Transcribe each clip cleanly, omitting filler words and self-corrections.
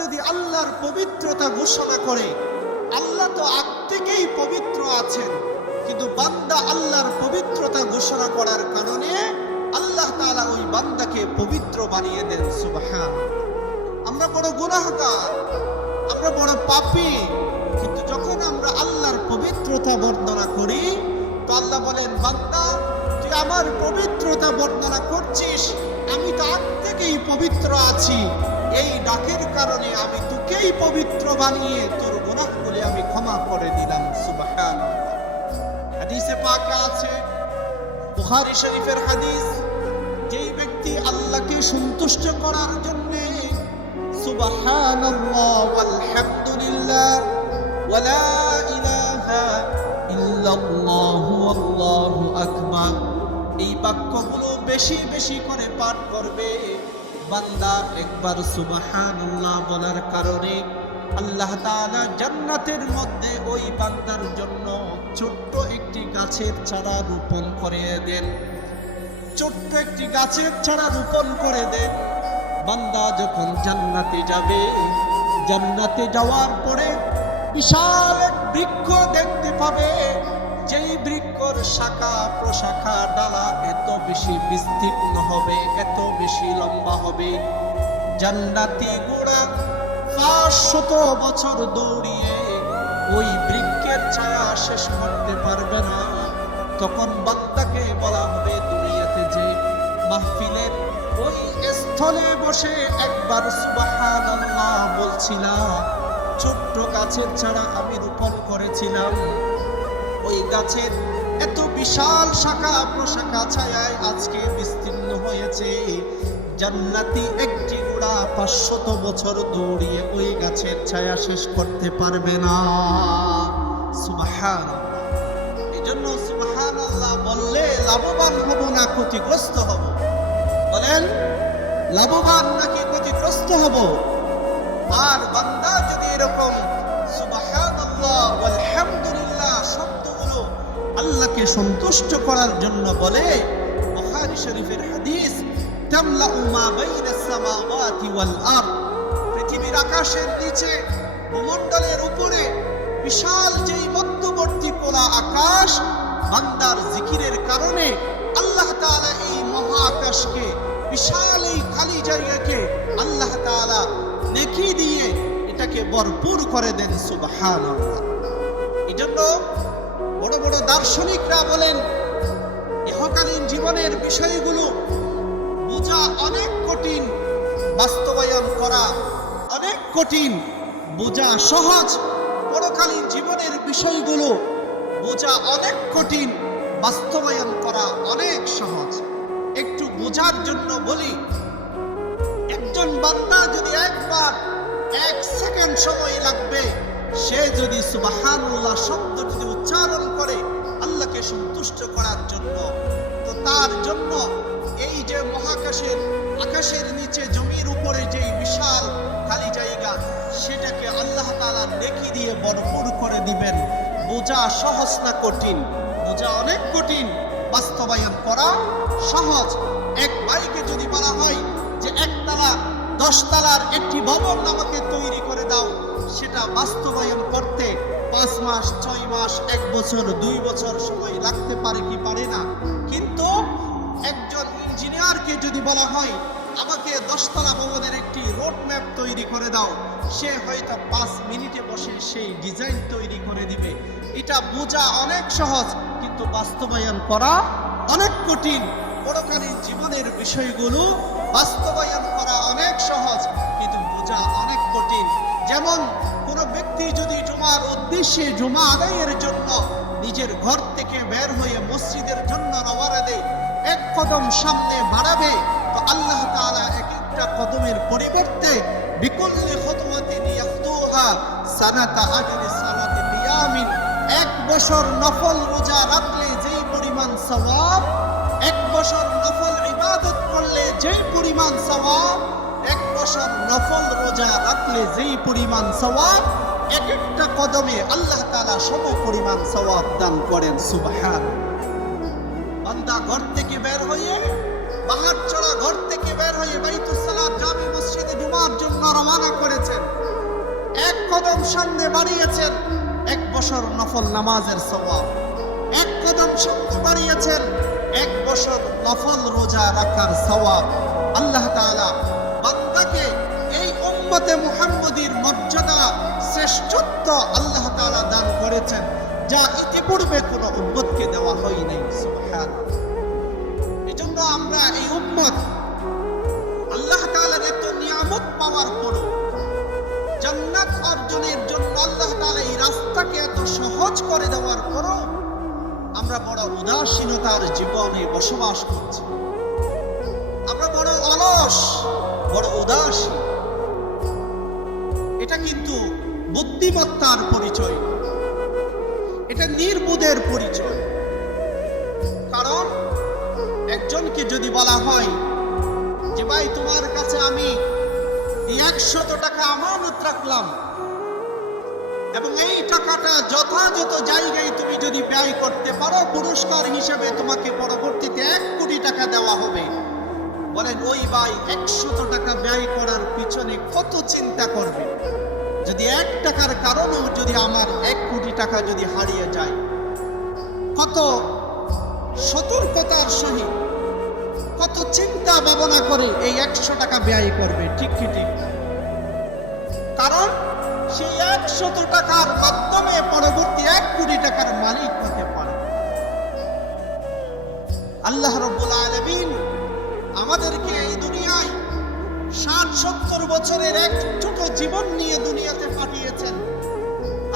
যদি আল্লাহর পবিত্রতা ঘোষণা করে, আল্লাহ তো আগ থেকেই পবিত্র আছেন, কিন্তু বান্দা আল্লাহর পবিত্রতা ঘোষণা করার কারণে আল্লাহ তাআলা ওই বান্দাকে পবিত্র বানিয়ে দেন। সুবহান। আমরা বড় গুনাহগার, আমরা বড় পাপী, কিন্তু যখন আমরা আল্লাহর পবিত্রতা বর্ণনা করি তো আল্লাহ বলেন, বান্দা তুই আমার পবিত্রতা বর্ণনা করছিস, আমি তো আগ থেকেই পবিত্র আছি, এই ডাকের কারণে আমি তোকেই পবিত্র বানিয়ে তোর গুনাহগুলি আমি ক্ষমা করে দিলাম। সুবহানাল্লাহ। হাদিসে পাকে আছে, বুখারী শরীফের হাদিস, যেই ব্যক্তি আল্লাহকে সন্তুষ্ট করার জন্য সুবহানাল্লাহ ওয়ালহামদুলিল্লাহ ওয়ালা ইলাহা ইল্লাল্লাহু আল্লাহু আকবার এই বাক্যগুলো বেশি বেশি করে পাঠ করবে, বান্দা একবার সুবহানাল্লাহ বলার কারণে আল্লাহ তাআলা জান্নাতের মধ্যে ওই বান্দার জন্য ছোট্ট একটি গাছের চারা রোপণ করে দেন। ছোট্ট একটি গাছের চারা রোপণ করে দেন। বান্দা যখন জান্নাতে যাবে, জান্নাতে যাওয়ার পরে বিশাল এক বৃক্ষ দেখতে পাবে, যেই বৃক্ষর শাখা প্রশাখা ডালা এত বেশি বিস্তীর্ণ হবে, এত বেশি লম্বা হবে, জান্নাতি ঘোড়া 500 বছর দৌড়িয়ে ওই বৃক্ষের ছায়া শেষ করতে পারবে না। তখন বান্দাকে বলা হবে, দুনিয়াতে যে মাহফিলের ওই স্থলে বসে একবার সুবহানাল্লাহ বলছিলাম, ছোট্ট গাছের ছাড়া আমি রোপণ করেছিলাম, ওই গাছের এত বিশাল শাখা প্রশাখা ছায়ায় আজকে বিস্তীর্ণ হয়েছে, জান্নাতি একটি ঘোড়া 500 বছর দৌড়িয়ে ওই গাছের ছায়া শেষ করতে পারবে না। সুবহানাল্লাহ। এজন্য সুবহানাল্লাহ বললে লাভবান হব না ক্ষতিগ্রস্ত হব? বলেন, লাভবান নাকি ক্ষতিগ্রস্ত হব? আর বান্দা যদি এরকম সুবহানাল্লাহ ওয়ালহামদুলিল্লাহ শব্দগুলো আল্লাহকে সন্তুষ্ট করার জন্য বলে, বুখারী শরীফের হাদিস, তামলাউ মা বাইনাস সামাওয়াতি ওয়াল আরদ, পৃথিবীর আকাশের নিচে ভূমণ্ডলের উপরে বিশাল যেই মধ্যবর্তী খোলা আকাশ, বান্দার জিকিরের কারণে আল্লাহ তাআলা এই মহা আকাশকে, বিশাল এই খালি জায়গাকে আল্লাহ তাআলা নেকি দিয়ে এটাকে ভরপুর করে দেন। সুবহানাল্লাহ। এজন্য বড় বড় দার্শনিকরা বলেন, ইহকালীন জীবনের বিষয়গুলো বোঝা অনেক কঠিন, বাস্তবায়ন করা অনেক কঠিন, বোঝা সহজ। পরকালীন জীবনের বিষয়গুলো বোঝা অনেক কঠিন, বাস্তবায়ন করা অনেক সহজ। একটু বোঝার জন্য বলি, একজন বান্দা যদি একবার 1 সেকেন্ড সময় লাগবে, সে যদি সুবহানাল্লাহ শব্দ যদি উচ্চারণ করে আল্লাহকে সন্তুষ্ট করার জন্য, তো তার জন্য এই যে মহাকাশের আকাশের নিচে জমির উপরে যে বিশাল খালি জায়গা, সেটাকে আল্লাহ তাআলা নেকি দিয়ে ভরপুর করে দিবেন। বোঝা সহজ না কঠিন? বোঝা অনেক কঠিন, বাস্তবায়ন করা সহজ। এক ভাইকে যদি বলা হয় যে 1 তলা 10 তলার একটি ভবন আমাকে তৈরি করে দাও, সেটা বাস্তবায়ন করতে 5 মাস 6 মাস 1 বছর 2 বছর সময় লাগতে পারে কি পারে না। কিন্তু একজন ইঞ্জিনিয়ারকে যদি বলা হয় আমাকে 10 তলা ভবনের একটি রোড ম্যাপ তৈরি করে দাও, সে হয়তো 5 মিনিটে বসে সেই ডিজাইন তৈরি করে দিবে। এটা বোঝা অনেক সহজ, কিন্তু বাস্তবায়ন করা অনেক কঠিন। পরকালীন জীবনের বিষয়গুলো বাস্তবায়ন করা অনেক সহজ, কিন্তু বোঝা অনেক কঠিন। যেমন কোন ব্যক্তি যদি জুমার উদ্দেশ্যে জুমা আদায়ের জন্য নিজের ঘর থেকে বের হয়ে মসজিদের জন্য রওনা দেয়, 1 কদম সামনে বাড়াবে তো আল্লাহ তাআলা এক একটা কদমের পরিবর্তে বিকুল্লি খুতওয়াতিন ইয়াখতুহা সানাতা আজরি সালাতি কিয়ামিন, 1 বছর নফল রোজা রাখলে যেই পরিমাণ সওয়াব, 1 বছর নফল ইবাদত করলে যেই পরিমাণ সওয়াব, 1 বছর নফল রোজা রাখলে যেই পরিমাণ সওয়াব, এক একটা কদমে আল্লাহ তাআলা সম পরিমাণ সওয়াব দান করেন। সুবহানাল্লাহ। বান্দা ঘর থেকে বের হয়ে পাহাড় চড়া ঘর থেকে বের হয়ে বাইতুস সালাম জামি মসজিদে জুমার জন্য রওনা করেছেন। এক কদম সামনে বাড়িয়েছেন, 1 বছর নফল নামাজের সওয়াব। এক কদম সামনে বাড়িয়েছেন, 1 বছর নফল রোজা রাখার সওয়াব। আল্লাহ তাআলা বান্দাকে এই উম্মতে মুহাম্মদীর মর্যাদা, শ্রেষ্ঠত্ব আল্লাহ তাআলা দান করেছেন, যা ইতিপূর্বে কোনো উম্মতকে দেওয়া হয় নাই। সুবহানাল্লাহ। এজন্য আমরা এই উম্মত আল্লাহ তাআলার এত নিয়ামত পাওয়ার পরও, জান্নাত অর্জনের জন্য আল্লাহ তাআলা এই রাস্তাকে এত সহজ করে দেওয়ার পরও আমরা বড় উদাসীনতার জীবনে বসবাস করছি। আমরা বড় অলস, বড় উদাসীন। এটা কিন্তু বুদ্ধিমত্তার পরিচয়, এটা নির্বোধের পরিচয়। কারণ একজনকে যদি বলা হয় যে ভাই তোমার কাছে আমি 100 টাকা আমানত রাখলাম এবং এই টাকাটা যথাযথ জায়গায় তুমি যদি ব্যয় করতে পারো, পুরস্কার হিসেবে তোমাকে পরবর্তীতে 1 কোটি টাকা দেওয়া হবে। বলেন ওই ভাই 100 টাকা ব্যয় করার পিছনে কত চিন্তা করবে? যদি 1 টাকার কারণেও যদি আমার 1 কোটি টাকা যদি হারিয়ে যায়, কত সতর্কতার সহিত, কত চিন্তা ভাবনা করে এই 100 টাকা ব্যয় করবে। ঠিক কি ঠিক? কারণ সেই 100 টাকার মাধ্যমে পরবর্তী 1 কোটি টাকার মালিক হতে পারে। আল্লাহ রাব্বুল আলামিন আমাদেরকে এই দুনিয়ায় 60-70 বছরের এক ছোট জীবন নিয়ে দুনিয়াতে পাঠিয়েছেন।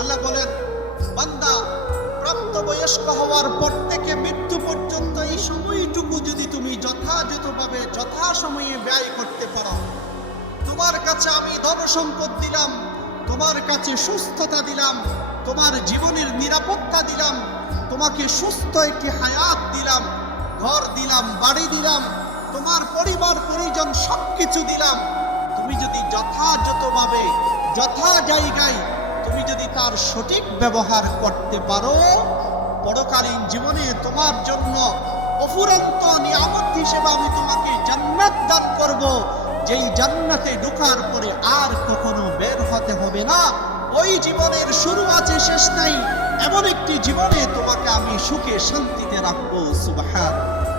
আল্লাহ বলেন, বান্দা প্রাপ্তবয়স্ক হওয়ার পর থেকে মৃত্যু পর্যন্ত এই সময়টুকু যদি তুমি যথাযথভাবে যথাসময়ে ব্যয় করতে পারো, তোমার কাছে আমি ধন সম্পদ দিলাম, তোমার কাছে সুস্থতা দিলাম, তোমার জীবনের নিরাপত্তা দিলাম, তোমাকে সুস্থ একটি হায়াত দিলাম, ঘর দিলাম, বাড়ি দিলাম, তোমার পরিবার পরিজন সবকিছু দিলাম। তুমি যদি যথাযথভাবে যথা জায়গায় তুমি যদি তার সঠিক ব্যবহার করতে পারো, পরকালীন জীবনে তোমার জন্য অফুরন্ত নিয়ামত হিসেবে আমি তোমাকে জান্নাত দান করব, যেই জান্নাতে ঢোকার পরে আর কখনো বের হতে হবে না। ওই জীবনের শুরু আছে, শেষ নাই, এমন একটি জীবনে তোমাকে আমি সুখে শান্তিতে রাখবো। সুবহানাল্লাহ।